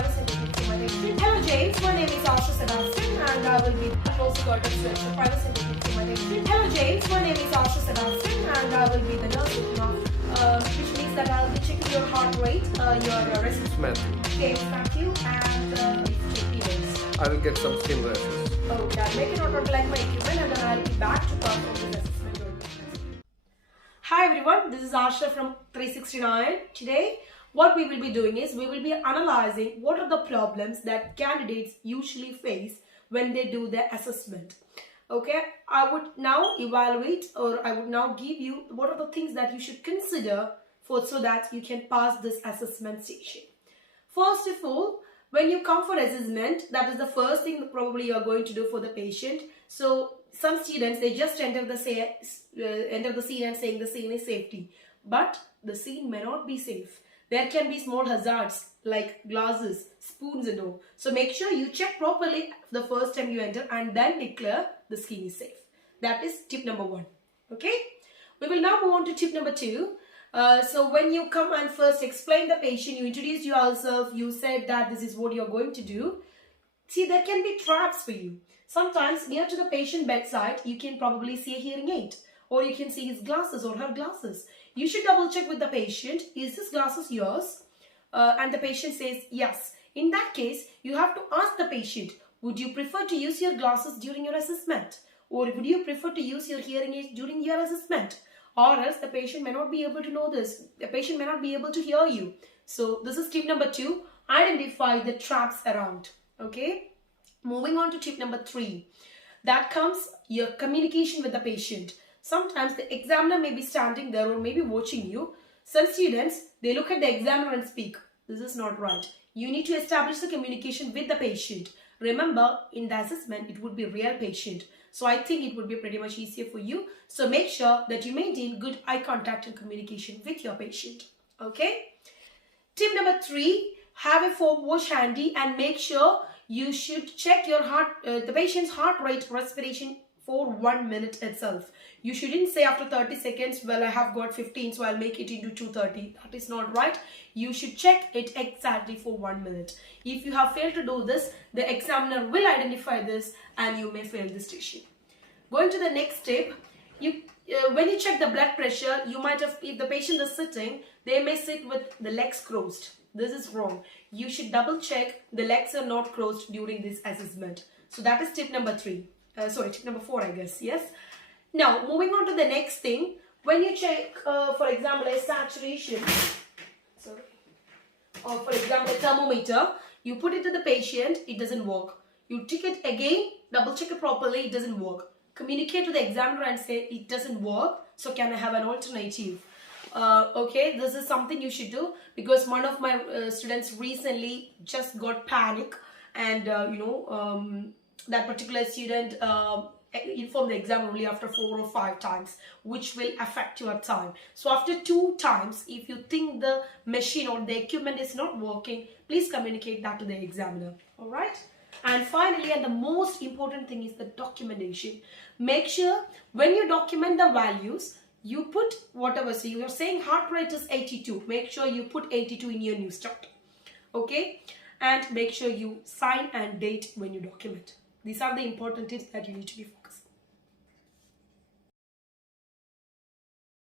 privacy and security. Hello James, my name is Sebastian and I will be the close curtain switch for privacy and security. Hello James, my name is Sebastian and I will be the nurse which means that I will be checking your heart rate, your resistance. Okay, thank you, and I will get some skin rashes. Okay, make a note of like my equipment and then I will be back to perform this assessment. Hi everyone, this is Asha from 369. Today, what we will be doing is we will be analyzing what are the problems that candidates usually face when they do their assessment. Okay, I would now evaluate or I would now give you what are the things that you should consider for so that you can pass this assessment station. First of all, when you come for assessment, that is the first thing probably you are going to do for the patient. So some students, they just enter the scene and saying the scene is safety, but the scene may not be safe. There can be small hazards like glasses, spoons and all. So make sure you check properly the first time you enter and then declare the scene is safe. That is tip number 1. Okay. We will now move on to tip number 2. So when you come and first explain the patient, you introduce yourself, you said that this is what you're going to do. See, there can be traps for you. Sometimes near to the patient bedside, you can probably see a hearing aid or you can see his glasses or her glasses. You should double check with the patient, is this glasses yours? And the patient says yes. In that case, you have to ask the patient, would you prefer to use your glasses during your assessment? Or would you prefer to use your hearing aid during your assessment? Or else the patient may not be able to know this. The patient may not be able to hear you. So this is tip number 2. Identify the traps around. Okay. Moving on to tip number 3. That comes your communication with the patient. Sometimes the examiner may be standing there or maybe watching you. Some students, they look at the examiner and speak. This is not right. You need to establish the communication with the patient. Remember, in the assessment, it would be real patient. So I think it would be pretty much easier for you. So make sure that you maintain good eye contact and communication with your patient. Okay. Tip number 3, have a phone watch handy and make sure you should check your the patient's heart rate, respiration for 1 minute itself. You shouldn't say after 30 seconds, well, I have got 15, so I'll make it into 230. That is not right. You should check it exactly for 1 minute. If you have failed to do this, the examiner will identify this and you may fail the station. Going to the next step, when you check the blood pressure, you might have, if the patient is sitting, they may sit with the legs crossed. This is wrong. You should double check the legs are not crossed during this assessment. So that is tip number 3. Tip number 4, I guess. Yes. Now, moving on to the next thing. When you check, for example, a saturation, or for example, a thermometer, you put it to the patient, it doesn't work. You tick it again, double check it properly, it doesn't work. Communicate to the examiner and say, it doesn't work, so can I have an alternative? Okay, this is something you should do because one of my students recently just got panic and, that particular student inform the examiner only after 4 or 5 times, which will affect your time. So after 2 times, if you think the machine or the equipment is not working, please communicate that to the examiner. All right. And finally, and the most important thing is the documentation. Make sure when you document the values, you put whatever. So you are saying heart rate is 82. Make sure you put 82 in your new start. Okay. And make sure you sign and date when you document. These are the important tips that you need to be focused.